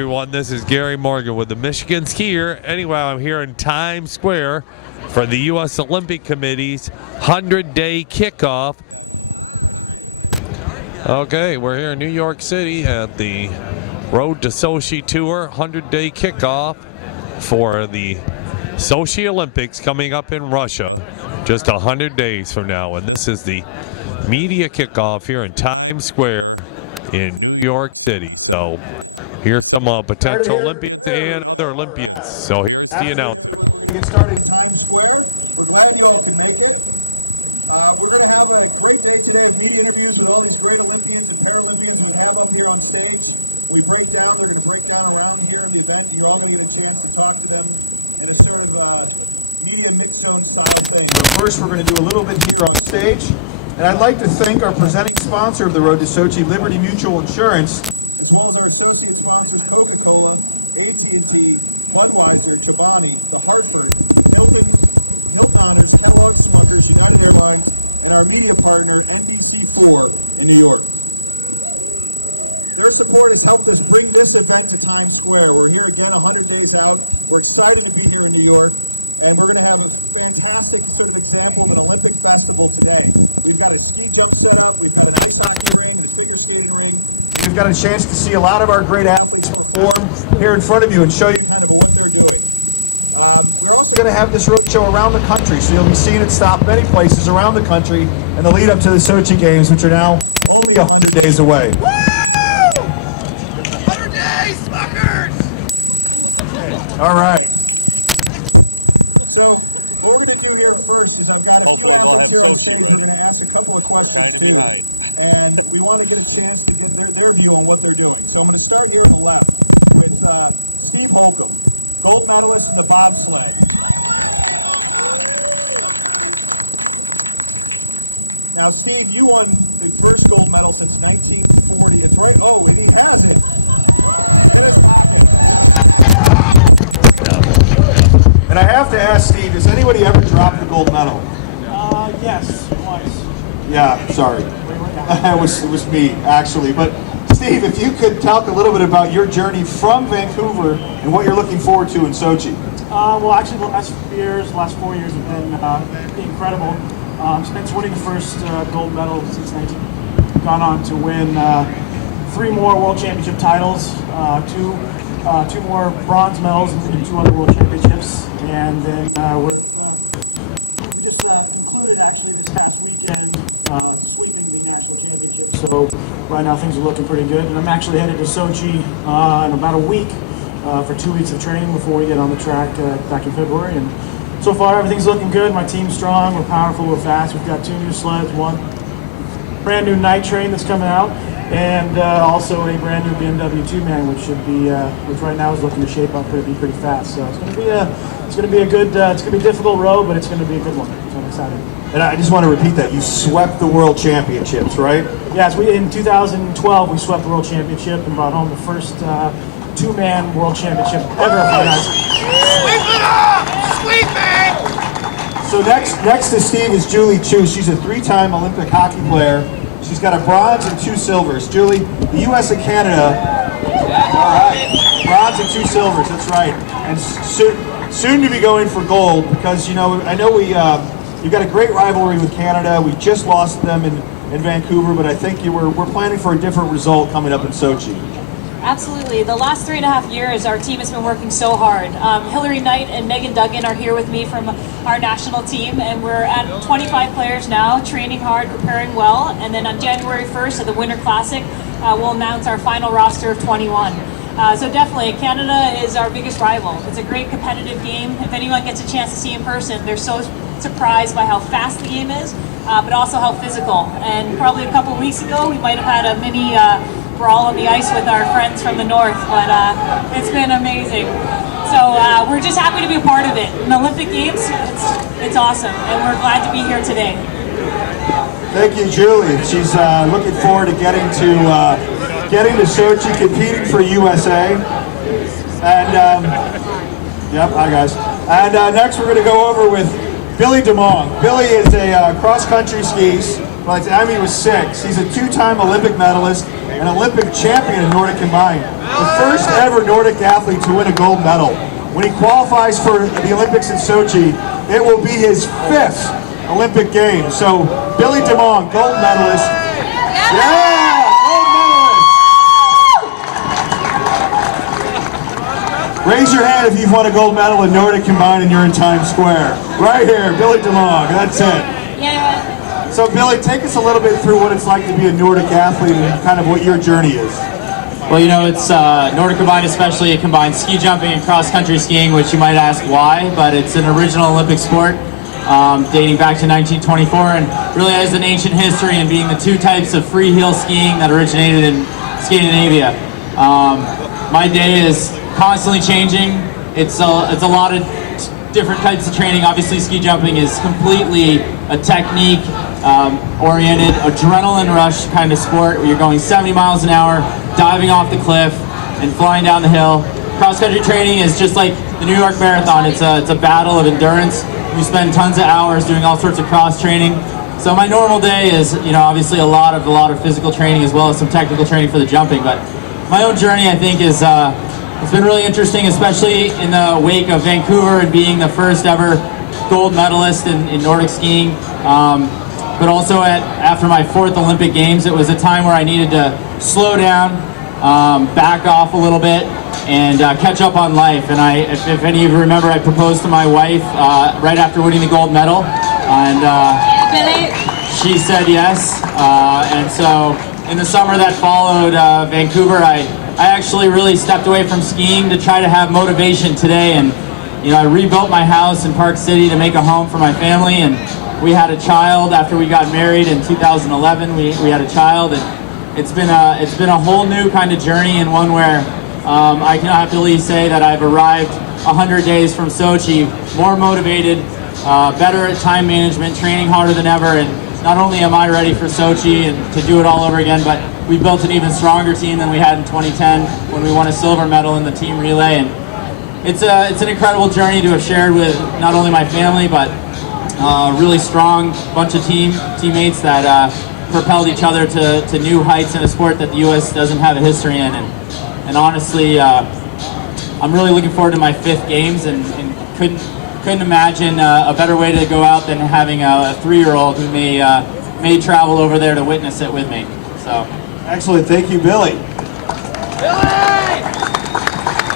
everyone. This is Gary Morgan with the Michigan Skier. Anyway, I'm here in Times Square for the U.S. Olympic Committee's 100-day kickoff. Okay, we're here in New York City at the Road to Sochi Tour 100-day kickoff for the Sochi Olympics coming up in Russia just 100 days from now. And this is the media kickoff here in Times Square in New York City. So here's some potential Olympians and other Olympians. So here's the announcement. Get started in Times Square. The background to make it. We're going to have a great day today as media interviews with all the great Olympians and Paralympians. We have them here on campus. We break down and we break down around here the events and all that we see on the front. But first, we're going to do a little bit here on stage. And I'd like to thank our presenting sponsor of the Road to Sochi, Liberty Mutual Insurance. Your support has helped us bring this event to Times Square. We're here again 100 days out. We're excited to be here in New York. And we're going to have for example, the Olympic Festival. We've got a truck set up. We've got a chance to see a lot of our great athletes perform here in front of you and show you. We're going to have this road show around the country, so you'll be seeing it stop many places around the country in the lead up to the Sochi Games, which are now 100 days away. Woo! 100 days, fuckers! All right. And I have to ask Steve, has anybody ever dropped the gold medal? Yes, twice. Yeah, sorry. it was me, actually. But Steve, if you could talk a little bit about your journey from Vancouver and what you're looking forward to in Sochi. Well, actually, the last 4 years have been incredible. Spence winning the first gold medal since 19. Gone on to win 3 more World Championship titles, two more bronze medals in 2 other World Championships, and then we're so right now things are looking pretty good, and I'm actually headed to Sochi in about a week for 2 weeks of training before we get on the track back in February. And so far everything's looking good. My team's strong, we're powerful, we're fast. We've got 2 new sleds, 1 brand new night train that's coming out, and also a brand new BMW 2-man, which should be, which right now is looking to shape up to be pretty fast. So it's going to be a good, it's going to be a difficult road, but it's going to be a good one. So I'm excited. And I just want to repeat that you swept the World Championships, right? Yes, in 2012 we swept the World Championship and brought home the first 2-man World Championship ever for the guys. Sweep it up! Sweep it! So next to Steve is Julie Chu. She's a 3-time Olympic hockey player. She's got a bronze and 2 silvers. Julie, the U.S. and Canada, all right, bronze and 2 silvers, that's right. And soon to be going for gold because, you know, I know you've got a great rivalry with Canada. We just lost them in Vancouver, but I think we're planning for a different result coming up in Sochi. Absolutely. The last 3.5 years, our team has been working so hard. Hillary Knight and Megan Duggan are here with me from our national team, and we're at 25 players now, training hard, preparing well, and then on January 1st at the Winter Classic, we'll announce our final roster of 21. So definitely, Canada is our biggest rival. It's a great competitive game. If anyone gets a chance to see in person, they're so surprised by how fast the game is, but also how physical. And probably a couple weeks ago, we might have had a mini brawl on the ice with our friends from the north, but it's been amazing. So we're just happy to be a part of it. In the Olympic Games, it's awesome, and we're glad to be here today. Thank you, Julie. She's looking forward to getting to Sochi, competing for USA. And yep, hi guys. And next we're going to go over with Billy DeMong. Billy is a cross-country skis. By the time he was 6, he's a 2-time Olympic medalist and Olympic champion in Nordic combined. The first ever Nordic athlete to win a gold medal. When he qualifies for the Olympics in Sochi, it will be his 5th Olympic Games. So, Billy DeMong, gold medalist. Yeah, gold medalist. Raise your hand if you've won a gold medal in Nordic combined and you're in Times Square. Right here, Billy DeMong, that's it. Yeah. So Billy, take us a little bit through what it's like to be a Nordic athlete and kind of what your journey is. Well, you know, it's Nordic combined, especially it combines ski jumping and cross-country skiing, which you might ask why, but it's an original Olympic sport dating back to 1924 and really has an ancient history in being the 2 types of free heel skiing that originated in Scandinavia. My day is constantly changing. It's a lot of different types of training. Obviously, ski jumping is completely a technique oriented, adrenaline rush kind of sport where you're going 70 miles an hour, diving off the cliff and flying down the hill. Cross-country training is just like the New York Marathon. It's a battle of endurance. We spend tons of hours doing all sorts of cross training. So my normal day is, you know, obviously a lot of physical training as well as some technical training for the jumping. But my own journey, I think, is it's been really interesting, especially in the wake of Vancouver and being the first ever gold medalist in Nordic skiing. But also after my 4th Olympic Games, it was a time where I needed to slow down, back off a little bit, and catch up on life. And if any of you remember, I proposed to my wife right after winning the gold medal, and she said yes. And so in the summer that followed Vancouver, I actually really stepped away from skiing to try to have motivation today. And you know, I rebuilt my house in Park City to make a home for my family, and we had a child after we got married in 2011. We had a child, and it's been a whole new kind of journey, and one where I can happily say that I've arrived 100 days from Sochi more motivated, better at time management, training harder than ever. And not only am I ready for Sochi and to do it all over again, but we built an even stronger team than we had in 2010 when we won a silver medal in the team relay. And it's an incredible journey to have shared with not only my family, but a really strong bunch of teammates that propelled each other to new heights in a sport that the U.S. doesn't have a history in. And honestly, I'm really looking forward to my 5th Games, and couldn't imagine a better way to go out than having a 3-year-old who may travel over there to witness it with me. So, excellent, thank you, Billy.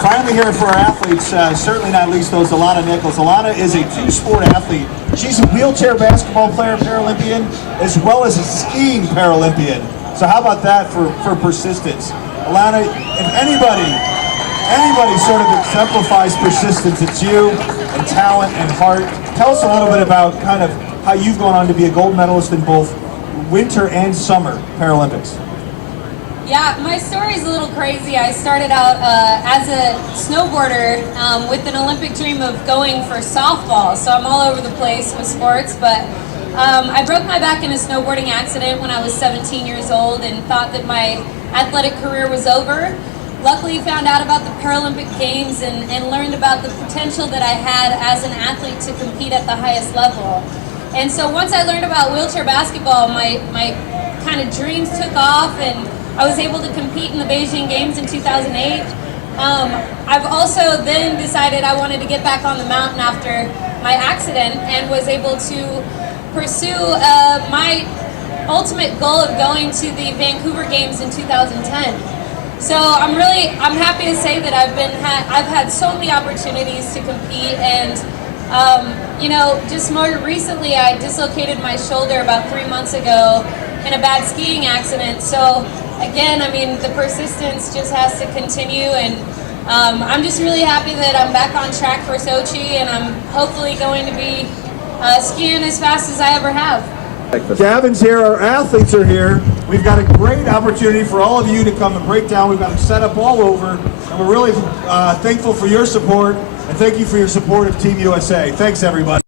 Finally here for our athletes, certainly not least those, Alana Nichols. Alana is a 2-sport athlete. She's a wheelchair basketball player, Paralympian, as well as a skiing Paralympian. So how about that for persistence? Alana, if anybody sort of exemplifies persistence, it's you, and talent and heart. Tell us a little bit about kind of how you've gone on to be a gold medalist in both winter and summer Paralympics. Yeah, my story is a little crazy. I started out as a snowboarder with an Olympic dream of going for softball. So I'm all over the place with sports, but I broke my back in a snowboarding accident when I was 17 years old and thought that my athletic career was over. Luckily found out about the Paralympic Games and learned about the potential that I had as an athlete to compete at the highest level. And so once I learned about wheelchair basketball, my kind of dreams took off, and I was able to compete in the Beijing Games in 2008. I've also then decided I wanted to get back on the mountain after my accident and was able to pursue my ultimate goal of going to the Vancouver Games in 2010. So I'm happy to say that I've had so many opportunities to compete, and you know, just more recently I dislocated my shoulder about 3 months ago in a bad skiing accident. So again, I mean, the persistence just has to continue, and I'm just really happy that I'm back on track for Sochi, and I'm hopefully going to be skiing as fast as I ever have. Gavin's here, our athletes are here. We've got a great opportunity for all of you to come and break down. We've got them set up all over, and we're really thankful for your support, and thank you for your support of Team USA. Thanks, everybody.